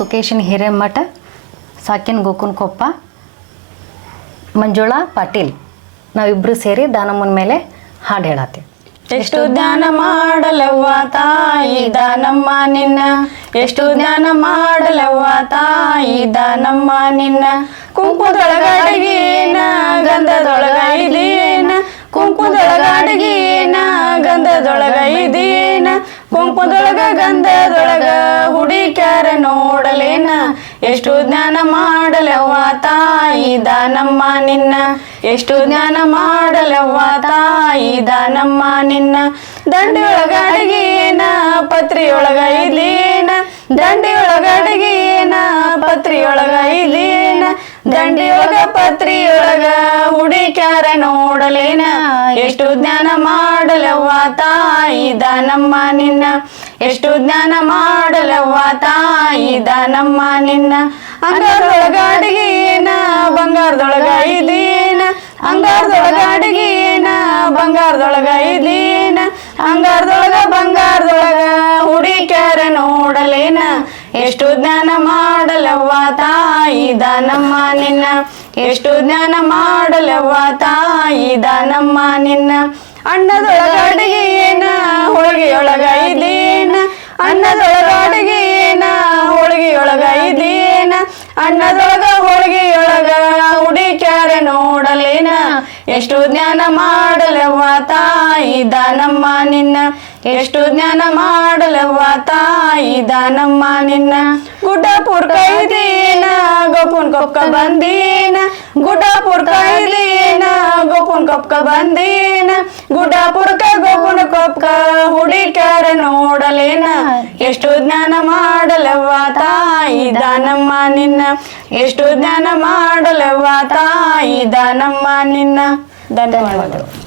Location Hiremath, ಸಾಕಿನ್ ಗೋಕುನ್ ಕೊಪ್ಪ ಮಂಜುಳಾ ಪಾಟೀಲ್. ನಾವಿಬ್ರು ಸೇರಿ ದಾನಮ್ಮನ ಮೇಲೆ ಹಾಡು ಹೇಳತ್ತೀವಿ ಎಷ್ಟು ಧ್ಯಾನ ಮಾಡಲವ್ವ ತಾಯಿ ದಾನಮ್ಮ ನಿನ್ನ? ಎಷ್ಟು ಧ್ಯಾನ ಮಾಡಲವ್ವ ತಾಯಿ ದಾನಮ್ಮ ನಿನ್ನ? ಕುಂಕುದೊಳಗ ಅಡಗೇನ, ಗಂಧದೊಳಗ ಗಂಧದೊಳಗಾಯಿದೇನ ಕುಂಕುದೊಳಗ ಗಂಧದೊಳಗ ಹುಡುಗ ಕುಂಕುದೊಳಗ ಗಂಧದೊಳಗ ಹುಡುಕ್ಯಾರ ನೋಡಲೇನ? ಎಷ್ಟು ಜ್ಞಾನ ಮಾಡಲವ್ವ ತಾಯಿ ದಾನಮ್ಮ ನಿನ್ನ? ಎಷ್ಟು ಜ್ಞಾನ ಮಾಡಲವ್ವ ತಾಯಿ ದಾನಮ್ಮ ನಿನ್ನ? ದಂಡಿಯೊಳಗ ಅಡಗೇನ? ಪತ್ರಿಯೊಳಗ ಇದೇನ? ದಂಡಿಯೊಳಗ ಅಡಗೇನ? ಪತ್ರಿಯೊಳಗ ಇದೇನ? ದಂಡಿಯೊಳಗ ಪತ್ರಿಯೊಳಗ ಹುಡುಕ್ಯಾರ ನೋಡಲೇನ? ಎಷ್ಟು ಜ್ಞಾನ ಮಾಡಲವ್ವ ತಾಯಿ, ದಾನಮ್ಮ ನಿನ್ನ. ಎಷ್ಟು ಜ್ಞಾನ ಮಾಡಲವ್ವ ತಾಯಿ, ದಾನಮ್ಮ ನಿನ್ನ. ಅಂಗಾರದೊಳಗ ಅಡಿಗೆನ ಬಂಗಾರದೊಳಗ ಇದೇನ. ಅಂಗಾರದೊಳಗ ಅಡಿಗೆನ ಬಂಗಾರದೊಳಗ ಇದೇನ. ಅಂಗಾರದೊಳಗ ಬಂಗಾರದೊಳಗ ಎಷ್ಟು ಜ್ಞಾನ ಮಾಡಲವ್ವ ತಾಯಿ ದಾನಮ್ಮ ನಿನ್ನ? ಎಷ್ಟು ಜ್ಞಾನ ಮಾಡಲವ್ವ ತಾಯಿ ದಾನಮ್ಮ ನಿನ್ನ? ಅನ್ನದೊಳಗ ಏನ? ಹೋಳಿಗೆಯೊಳಗ ಇದೇನ? ಅನ್ನದೊಳಗ ಏನ? ಹೋಳಿಗೆಯೊಳಗ ಇದೇನ? ಅನ್ನದೊಳಗ ಹೋಳಿಗೆಯೊಳಗ ಹುಡುಕ್ಯಾರ ನೋಡಲೇನ? ಎಷ್ಟು ಜ್ಞಾನ ಮಾಡಲವ್ವ ತಾಯಿ ದಾನಮ್ಮ ನಿನ್ನ? ಎಷ್ಟು ಜ್ಞಾನ ಮಾಡಲವ್ವ ತಾಯಿ ದಾನಮ್ಮ ನಿನ್ನ. ಗುಡ್ಡಪುರ್ ಕೈದೇನ, ಗೋಪುನ್ ಕೊಪ್ಕ ಬಂದೀನ. ಗುಡ್ಡಪುರ್ ಕೈದೇನ, ಗೋಪುನ್ ಕೊಪ್ಕ ಬಂದೀನ. ಗುಡ್ಡಪುರ್ಕ ಗೋಪುನ ಕೊಪ್ಕ ಹುಡುಕ್ಯಾರ ನೋಡಲೇನ. ಎಷ್ಟು ಜ್ಞಾನ ಮಾಡಲವ್ವ ತಾಯಿ ದಾನಮ್ಮ ನಿನ್ನ. ಎಷ್ಟು ಜ್ಞಾನ ಮಾಡಲವ್ವ ತಾಯಿ ದಾನಮ್ಮ ನಿನ್ನ. ಧನ್ಯವಾದಗಳು.